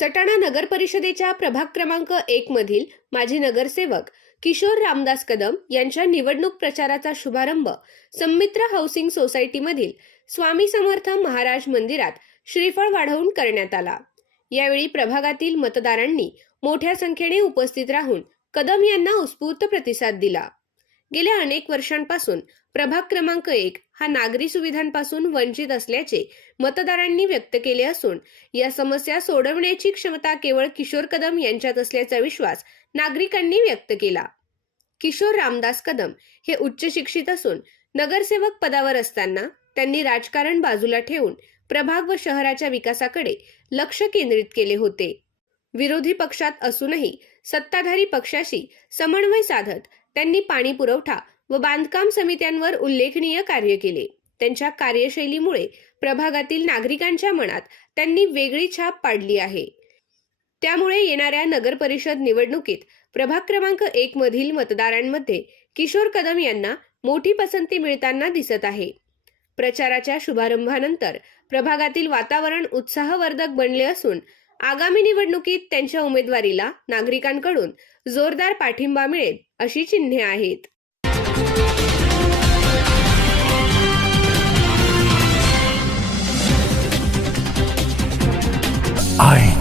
सटाणा नगर परिषदेच्या प्रभाग क्रमांक एक मधील माजी नगरसेवक किशोर रामदास कदम यांच्या निवडणूक प्रचाराचा शुभारंभ संमित्र हाऊसिंग सोसायटीमधील स्वामी समर्थ महाराज मंदिरात श्रीफळ वाढवून करण्यात आला. यावेळी प्रभागातील मतदारांनी मोठ्या संख्येने उपस्थित राहून कदम यांना उत्स्फूर्त प्रतिसाद दिला. गेल्या अनेक वर्षांपासून प्रभाग क्रमांक एक हा नागरी सुविधांपासून वंचित असल्याचे मतदारांनी व्यक्त केले असून या समस्या सोडवण्याची क्षमता केवळ किशोर कदम यांच्यात असल्याचा विश्वास नागरिकांनी व्यक्त केला. किशोर रामदास कदम हे उच्च शिक्षित असून नगरसेवक पदावर असताना त्यांनी राजकारण बाजूला ठेवून प्रभाग व शहराच्या विकासाकडे लक्ष केंद्रित केले होते. विरोधी पक्षात असूनही सत्ताधारी पक्षाशी समन्वय साधत त्यांनी पाणी पुरवठा व बांधकाम समित्यांवर उल्लेखनीय कार्य केले. त्यांच्या कार्यशैलीमुळे प्रभागातील नागरिकांच्या मनात त्यांनी वेगळी छाप पाडली आहे. त्यामुळे येणाऱ्या नगर परिषद निवडणुकीत प्रभाग क्रमांक एक मधील मतदारांमध्ये किशोर कदम यांना मोठी पसंती मिळताना दिसत आहे. प्रचाराच्या शुभारंभानंतर प्रभागातील वातावरण उत्साहवर्धक बनले असून आगामी निवडणुकीत त्यांच्या उमेदवारीला नागरिकांकडून जोरदार पाठिंबा मिळेल अशी चिन्हे आहेत. I